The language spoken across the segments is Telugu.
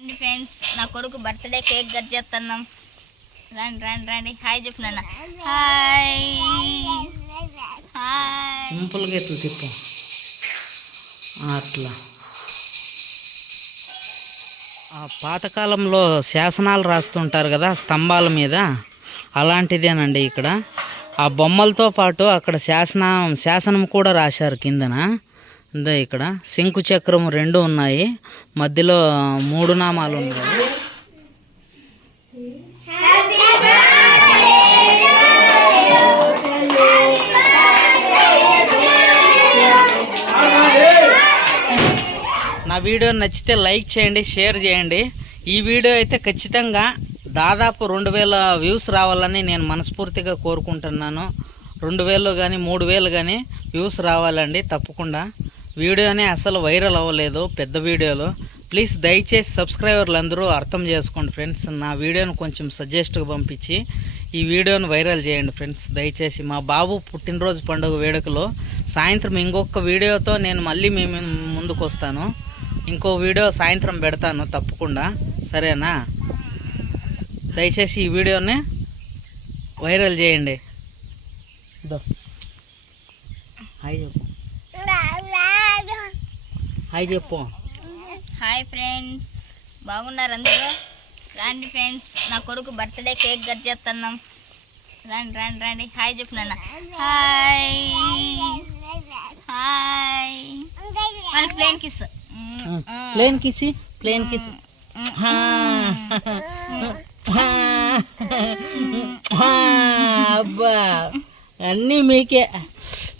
రండి ఫ్రెండ్స్, నా కొడుకు బర్త్డే కేక్ కట్ చేస్తున్నాం. రండి రండి రండి, హాయ్ చెప్పు నాన్న. Hi hi. సింపుల్గా ఎట్లా తిప్పు, అట్లా. ఆ పాతకాలంలో శాసనాలు రాస్తుంటారు కదా స్తంభాల మీద, అలాంటిదేనండి ఇక్కడ. ఆ బొమ్మలతో పాటు అక్కడ శాసనం కూడా రాశారు కిందన. అంతే, ఇక్కడ శంకు చక్రం 2 ఉన్నాయి, మధ్యలో 3 నామాలు ఉన్నాయి. నా వీడియో నచ్చితే లైక్ చేయండి, షేర్ చేయండి. ఈ వీడియో అయితే ఖచ్చితంగా దాదాపు 2000 వ్యూస్ రావాలని నేను మనస్ఫూర్తిగా కోరుకుంటున్నాను. 2000 కానీ 3000 కానీ వ్యూస్ రావాలండి తప్పకుండా. వీడియోనే అసలు వైరల్ అవ్వలేదు పెద్ద వీడియోలో. ప్లీజ్ దయచేసి సబ్స్క్రైబర్లు అందరూ అర్థం చేసుకోండి ఫ్రెండ్స్. నా వీడియోను కొంచెం సజెస్ట్గా పంపించి ఈ వీడియోను వైరల్ చేయండి ఫ్రెండ్స్ దయచేసి. మా బాబు పుట్టినరోజు పండుగ వేడుకలో సాయంత్రం ఇంకొక వీడియోతో నేను మళ్ళీ మీ ముందుకు వస్తాను. ఇంకో వీడియో సాయంత్రం పెడతాను తప్పకుండా, సరేనా? దయచేసి ఈ వీడియోని వైరల్ చేయండి. హాయ్ చెప్పు, హాయ్ చెప్పు. హాయ్ ఫ్రెండ్స్, బాగున్నారు అందరూ? రండి ఫ్రెండ్స్, నా కొడుకు బర్త్డే కేక్ కట్ చేస్తున్నాం. రండి రండి రండి, హాయ్ చెప్పు నాన్న. Hi hi. మనకి ప్లేన్ కిస్, ప్లేన్ కిసి, ప్లేన్ కిసి. అబ్బా, అన్నీ మీకే.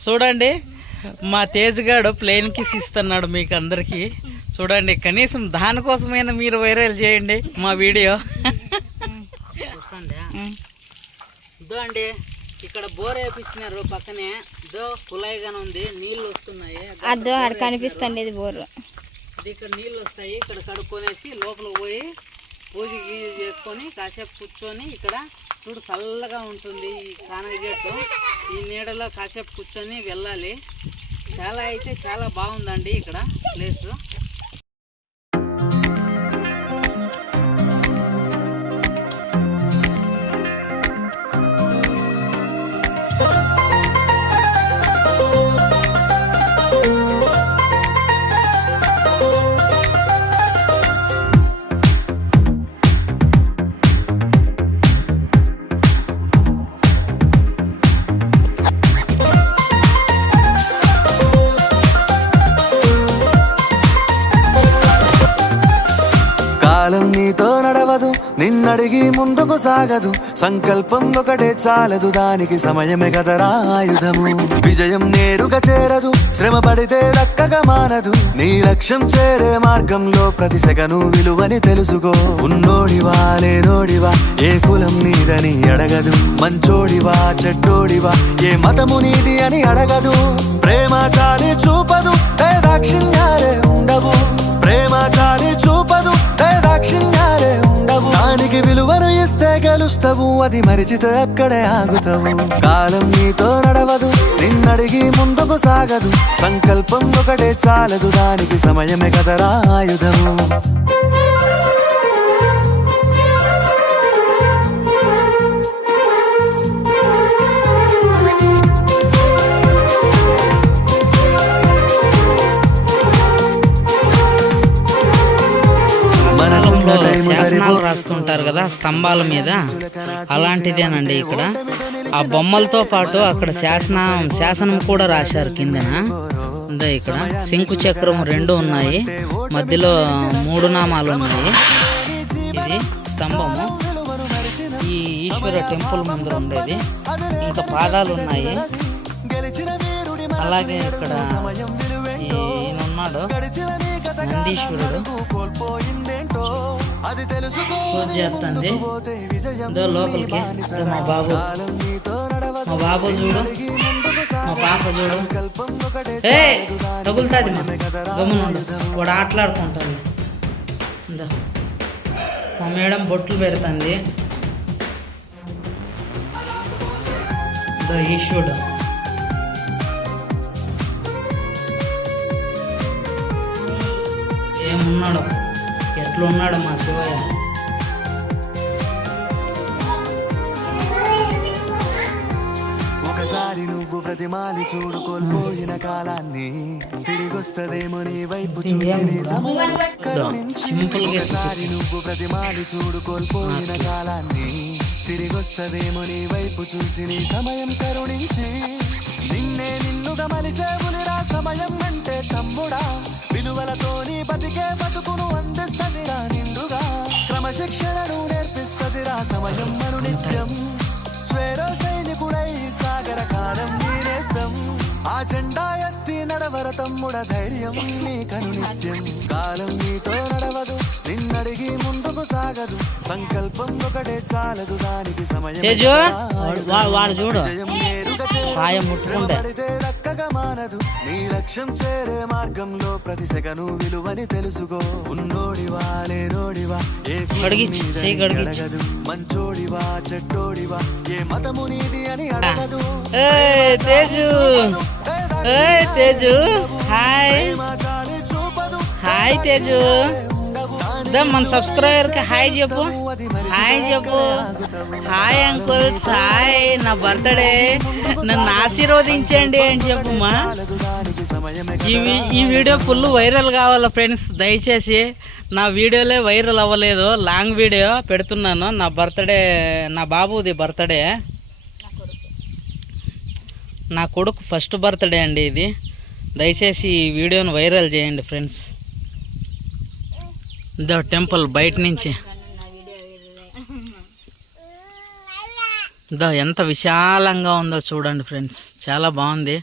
చూడండి, మా తేజ్గాడు ప్లేన్ కిస్ ఇస్తున్నాడు మీకు అందరికీ. చూడండి, కనీసం దానికోసమైనా మీరు వైరల్ చేయండి మా వీడియో. ఇదో అండి, ఇక్కడ బోర్ వేపించినారు పక్కనే. ఇదో కుళాయిగానే ఉంది, నీళ్ళు వస్తున్నాయి. అదో అక్కడ కనిపిస్తుంది ఇది బోరు. ఇక్కడ నీళ్ళు వస్తాయి, ఇక్కడ కడుక్కొనేసి లోపల పోయి పూజ గీజ చేసుకొని కాసేపు కూర్చొని, ఇక్కడ చూడు చల్లగా ఉంటుంది ఈ కానగ చెట్టు, ఈ నీడలో కాసేపు కూర్చొని వెళ్ళాలి. చాలా అయితే చాలా బాగుందండి ఇక్కడ ప్లేస్. నీతో నడవదు, నిన్నడిగి ముందుకు సాగదు. సంకల్పం ఒకటే చాలదు, దానికి సమయమే కదరా ఆయుధము. విజయం నేరుగా చేరదు, శ్రమ పడితే దక్కగా మానదు. నీ లక్ష్యం చేరే మార్గంలో ప్రతి సెకను విలువని తెలుసుకో. ఉన్నోడివా లేనోడివా, ఏ కులం నీదని అడగదు. మంచోడివా చెడ్డోడివా, ఏ మతము నీది అని అడగదు. ప్రేమ చాలి చూపదు, దాక్షిణ్యాలే ఉండవు. ప్రేమ చాలి చూపదు, దాక్షిణ్యాలే ఉండవు. దానికి విలువను ఇస్తే గెలుస్తావు, అది మరిచితే అక్కడే ఆగుతావు. కాలం నీతో నడవదు, నిన్నడిగి ముందుకు సాగదు. సంకల్పం ఒకటే చాలదు, దానికి సమయమే కదరా ఆయుధము. శాసనాలు రాస్తుంటారు కదా స్తంభాల మీద, అలాంటిదేనండి ఇక్కడ. ఆ బొమ్మలతో పాటు అక్కడ శాసనం కూడా రాశారు కిందన. అంతే, ఇక్కడ శంకు చక్రం 2 ఉన్నాయి, మధ్యలో 3 నామాలు ఉన్నాయి. ఇది స్తంభము, ఈ ఈశ్వర టెంపుల్ ముందర ఉండేది. ఇంకా పాదాలు ఉన్నాయి. అలాగే ఇక్కడ ఈయన ఉన్నాడు, నందీశ్వరుడు. పూజ చేస్తుంది ఇదో లోపలికి. మా బాబు చూడు, మా పాప చూడు. తగులుతుంది గమ్మునుండు, వాడు ఆటలాడుకుంటుంది. మా మేడం బొట్లు పెడుతుంది. ఈశ్వరుడు ఏమున్నాడు, ఎట్లా ఎట్లున్నాడు మా శివయ్య. ఒకసారి నువ్వు ప్రతిమాలి చూడు కోల్పోయిన కాలాన్ని, తిరిగొస్తదేమో నీ వైపు చూసి నీ సమయం కరుణించి. ఒకసారి నువ్వు ప్రతిమాలి చూడు కోల్పోయిన కాలాన్ని, తిరిగొస్తదేమో నీ వైపు చూసి నీ సమయం కరుణించి. నిన్నే నిన్నుగా మలిచేవులిరా సమయం అంటే తమ్ముడా, విలువలతో నీ బతికే బతుకును అందిస్తదిరా నిండుగా. క్రమశిక్షణను నేర్పిస్తదిరా సమయం మను నిత్యం. స్వేరో సైనికుడై సాగర కాలం నీనేస్తం, ఆ జెండా ఎత్తి నడవర తమ్ముడ ధైర్యం నీకను నిత్యం. కాలం నీతో నడవదు, నిన్నడిగి ముందుకు సాగదు, సంకల్పం ఒకటే చాలదు, దానికి సమయం వాడు చూడు పడితే దక్కగా మానదు. నీ లక్ష్యం చేరే మార్గంలో ప్రతి సెకను విలువని తెలుసుకో. ఉన్నోడివా లేనోడివా ఏ అడగదు, మంచోడివా చెడ్డోడివా ఏ మతము నీది అని అడగదు. తేజు హాయ్ హాయ్ తేజు, మన సబ్స్క్రైబర్ కి హాయ్ చెప్పు, హాయ్ చెప్పు. హాయ్ అంకుల్స్, హాయ్, నా బర్త్డే, నన్ను ఆశీర్వదించండి అని చెప్పుమా. ఈ వీడియో ఫుల్ వైరల్ కావాలా ఫ్రెండ్స్, దయచేసి. నా వీడియోలే వైరల్ అవ్వలేదు, లాంగ్ వీడియో పెడుతున్నాను. నా బర్త్డే, నా బాబుది బర్త్డే, నా కొడుకు ఫస్ట్ బర్త్డే అండి ఇది. దయచేసి ఈ వీడియోను వైరల్ చేయండి ఫ్రెండ్స్. ఇదో టెంపుల్ బయట నుంచి, ఇదో ఎంత విశాలంగా ఉందో చూడండి ఫ్రెండ్స్, చాలా బాగుంది.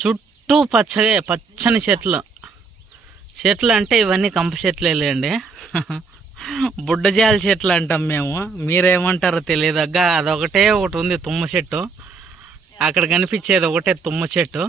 చుట్టూ పచ్చని చెట్లు అంటే ఇవన్నీ కంప చెట్లే లేండి, బుడ్డజాల చెట్లు అంటాం మేము, మీరేమంటారో తెలియదు. అదొకటే ఒకటి ఉంది తుమ్మ చెట్టు, అక్కడ కనిపించేది ఒకటే తుమ్మ చెట్టు.